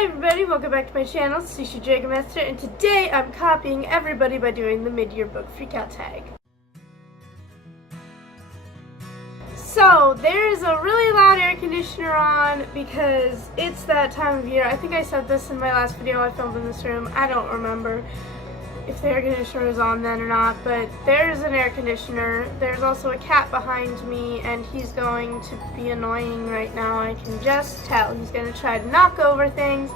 Hi everybody, welcome back to my channel, sushidragonmaster, and today I'm copying everybody by doing the mid-year book freakout tag. So, there is a really loud air conditioner on because it's that time of year. I think I said this in my last video I filmed in this room. I don't remember if the air conditioner is on then or not, but there's an air conditioner. There's also a cat behind me, and he's going to be annoying right now. I can just tell. He's going to try to knock over things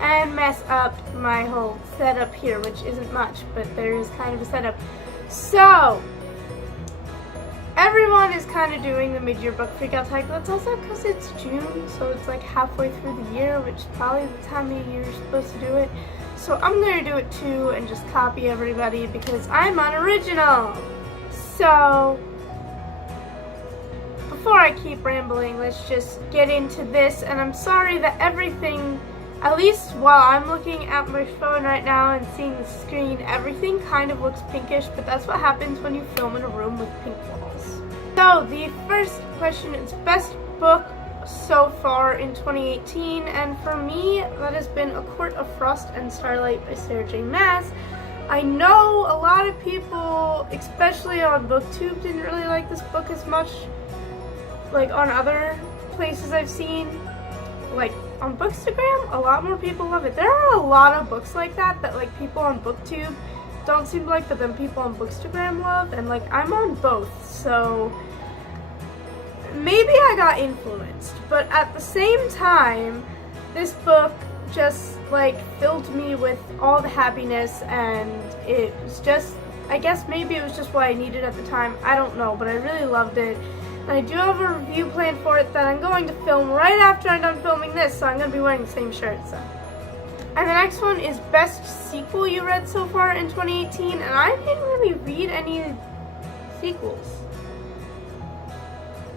and mess up my whole setup here, which isn't much, but there is kind of a setup. So, everyone is kind of doing the mid-year book freakout tag. That's also because it's June, so it's like halfway through the year, which is probably the time of year you're supposed to do it. So I'm going to do it too and just copy everybody because I'm unoriginal. So, before I keep rambling, let's just get into this. And I'm sorry that everything, at least while I'm looking at my phone right now and seeing the screen, everything kind of looks pinkish, but that's what happens when you film in a room with pink walls. So, the first question is best book so far in 2018, and for me that has been A Court of Frost and Starlight by Sarah J. Maas. I know a lot of people, especially on BookTube, didn't really like this book as much, like on other places I've seen, like on Bookstagram, a lot more people love it. There are a lot of books like that like people on BookTube don't seem to like, but then people on Bookstagram love, and like I'm on both, so maybe I got influenced, but at the same time, this book just like filled me with all the happiness, and it was just, I guess maybe it was just what I needed at the time, I don't know, but I really loved it. And I do have a review planned for it that I'm going to film right after I'm done filming this, so I'm going to be wearing the same shirt. So. And the next one is best sequel you read so far in 2018, and I didn't really read any sequels.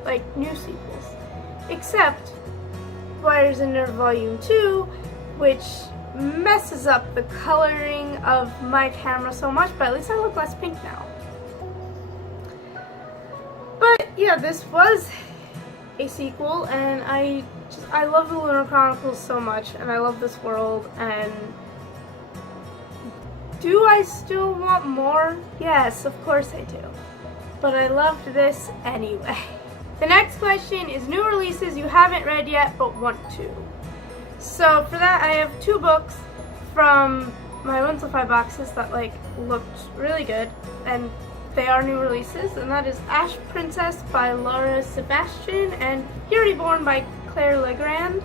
Like new sequels, except Wires and Nerve Volume 2, which messes up the coloring of my camera so much, but at least I look less pink now. But yeah, this was a sequel, and I love the Lunar Chronicles so much, and I love this world, and do I still want more? Yes, of course I do, but I loved this anyway. The next question is new releases you haven't read yet but want to. So for that, I have two books from my Winslow boxes that like looked really good, and they are new releases, and that is Ash Princess by Laura Sebastian and Fury Born by Claire Legrand.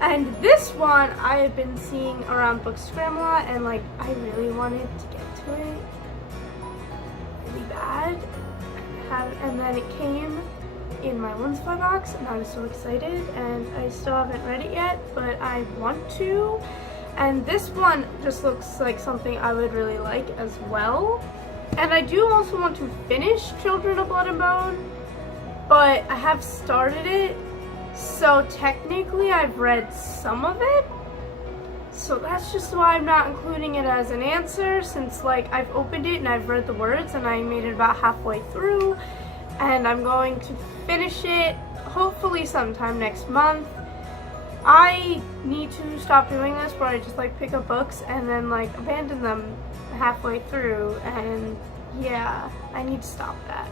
And this one I have been seeing around Bookstagram a lot, and like I really wanted to get to it really bad, and then it came in my Winslow box, and I was so excited, and I still haven't read it yet, but I want to. And this one just looks like something I would really like as well. And I do also want to finish Children of Blood and Bone, but I have started it, so technically I've read some of it, so that's just why I'm not including it as an answer, since like I've opened it and I've read the words and I made it about halfway through, and I'm going to finish it hopefully sometime next month. I need to stop doing this where I just like pick up books and then like abandon them halfway through, and yeah, I need to stop that.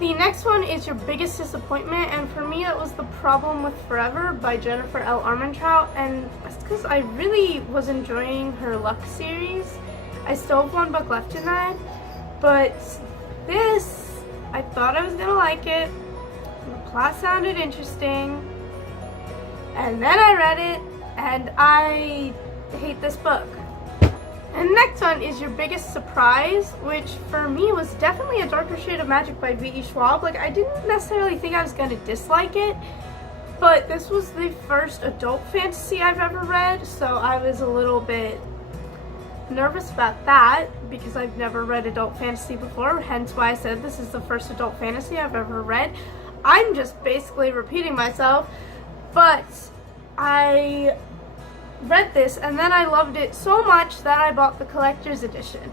The next one is your biggest disappointment, and for me it was The Problem with Forever by Jennifer L. Armentrout, and that's because I really was enjoying her Luck series. I still have one book left in that, but this, I thought I was gonna like it, the plot sounded interesting, and then I read it, and I hate this book. And the next one is your biggest surprise, which for me was definitely A Darker Shade of Magic by V.E. Schwab. Like, I didn't necessarily think I was gonna dislike it, but this was the first adult fantasy I've ever read, so I was a little bit nervous about that because I've never read adult fantasy before, hence why I said this is the first adult fantasy I've ever read. I'm just basically repeating myself, but I read this and then I loved it so much that I bought the collector's edition.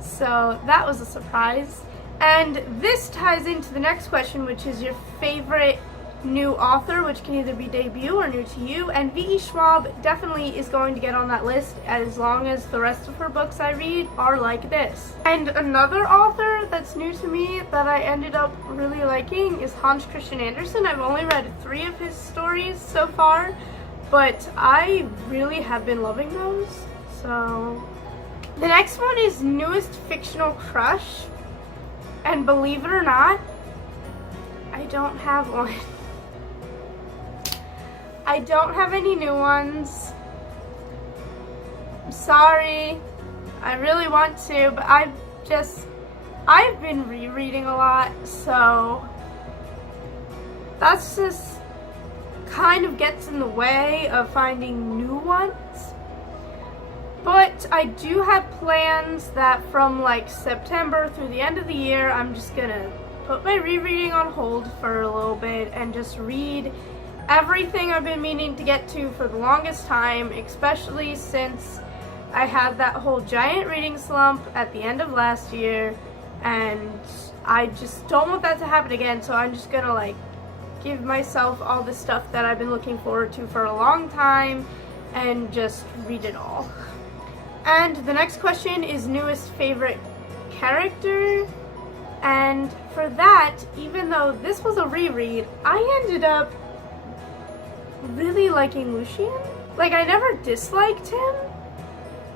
So that was a surprise. And this ties into the next question, which is your favorite new author, which can either be debut or new to you, and V.E. Schwab definitely is going to get on that list as long as the rest of her books I read are like this. And another author that's new to me that I ended up really liking is Hans Christian Andersen. I've only read 3 of his stories so far, but I really have been loving those. So the next one is newest fictional crush, and believe it or not, I don't have one. I don't have any new ones. I'm sorry. I really want to, but I've been rereading a lot, so that's just kind of gets in the way of finding new ones. But I do have plans that from like September through the end of the year, I'm just gonna put my rereading on hold for a little bit and just read everything I've been meaning to get to for the longest time, especially since I had that whole giant reading slump at the end of last year, and I just don't want that to happen again, so I'm just gonna like give myself all the stuff that I've been looking forward to for a long time and just read it all. And the next question is newest favorite character, and for that, even though this was a reread, I ended up really liking Lucien. Like, I never disliked him,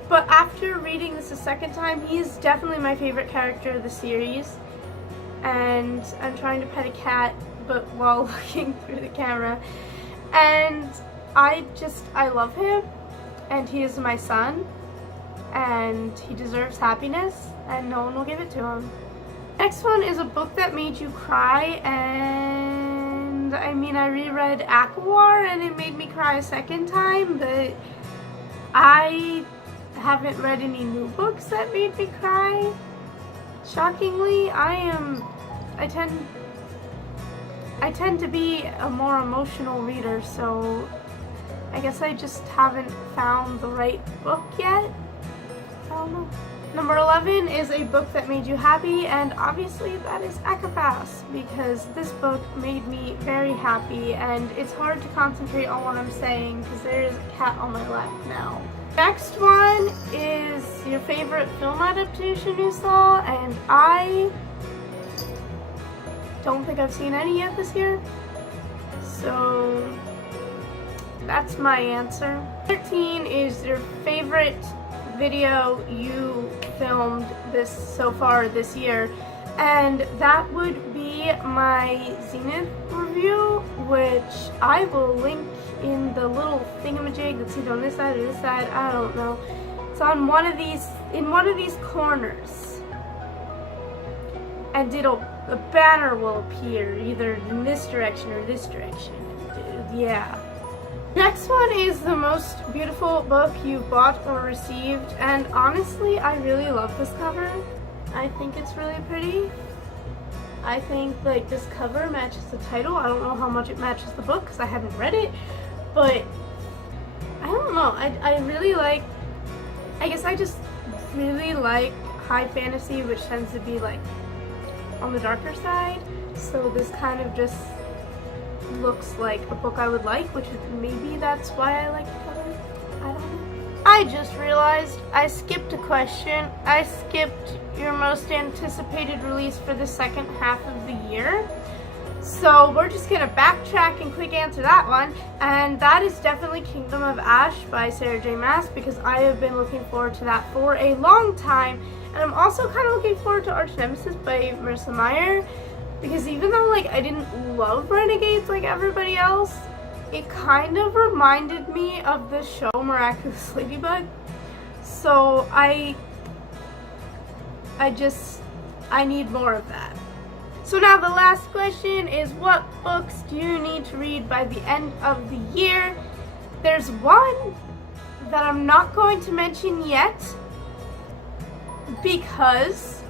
but after reading this a second time, he's definitely my favorite character of the series. And I'm trying to pet a cat, but while looking through the camera. And I love him, and he is my son, and he deserves happiness, and no one will give it to him. Next one is a book that made you cry, and I mean, I reread Aquawar and it made me cry a second time, but I haven't read any new books that made me cry. Shockingly, I tend to be a more emotional reader, so I guess I just haven't found the right book yet. I don't know. Number 11 is a book that made you happy, and obviously that is Akapas, because this book made me very happy, and it's hard to concentrate on what I'm saying because there is a cat on my lap now. Next one is your favorite film adaptation you saw, and I don't think I've seen any yet this year, so that's my answer. 13 is your favorite video you filmed so far this year, and that would be my Zenith review, which I will link in the little thingamajig that's either on this side or this side, I don't know. It's on one of these corners, and a banner will appear either in this direction or this direction. Yeah. Next one is the most beautiful book you've bought or received, and honestly, I really love this cover. I think it's really pretty. I think like this cover matches the title. I don't know how much it matches the book because I haven't read it, but I don't know. I really like, I guess I just really like high fantasy, which tends to be like on the darker side, so this kind of just looks like a book I would like, which maybe that's why I like the cover. I don't know. I just realized I skipped a question. I skipped your most anticipated release for the second half of the year. So we're just gonna backtrack and quick answer that one, and that is definitely Kingdom of Ash by Sarah J. Maas, because I have been looking forward to that for a long time, and I'm also kind of looking forward to Arch Nemesis by Marissa Meyer, because even though like I didn't love Renegades like everybody else, it kind of reminded me of the show Miraculous Ladybug. So I need more of that. So now the last question is, what books do you need to read by the end of the year? There's one that I'm not going to mention yet because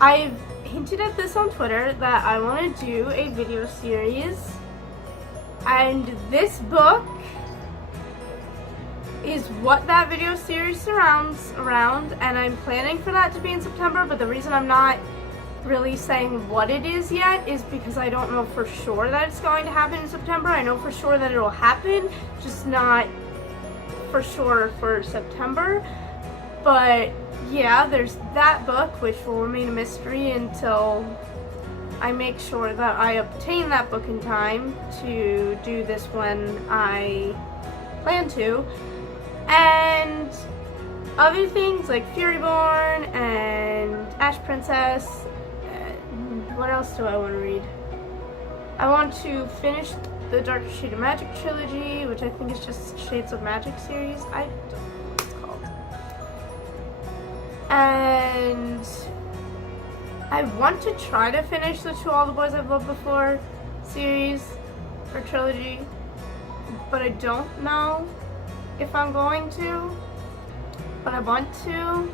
I've hinted at this on Twitter that I want to do a video series, and this book is what that video series surrounds around, and I'm planning for that to be in September, but the reason I'm not really saying what it is yet is because I don't know for sure that it's going to happen in September. I know for sure that it'll happen, just not for sure for September. But yeah, there's that book, which will remain a mystery until I make sure that I obtain that book in time to do this when I plan to. And other things like Furyborn and Ash Princess. What else do I want to read? I want to finish the Dark Shade of Magic trilogy, which I think is just Shades of Magic series. I don't know what it's called. And I want to try to finish the To All the Boys I've Loved Before series or trilogy, but I don't know if I'm going to, but I want to.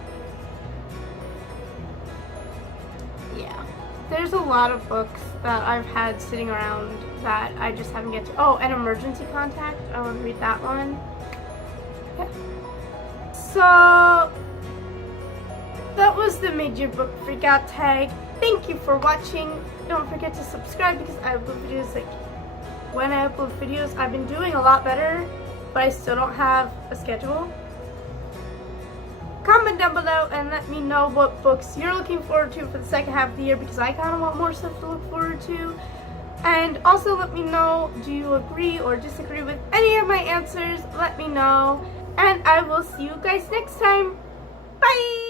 Yeah. There's a lot of books that I've had sitting around that I just haven't get to. Oh, and Emergency Contact. I want to read that one. Yeah. So that was the Mid-Year Book Freakout tag. Thank you for watching. Don't forget to subscribe because I upload videos like when I upload videos. I've been doing a lot better, but I still don't have a schedule. Comment down below and let me know what books you're looking forward to for the second half of the year, because I kind of want more stuff to look forward to. And also let me know, do you agree or disagree with any of my answers? Let me know. And I will see you guys next time. Bye!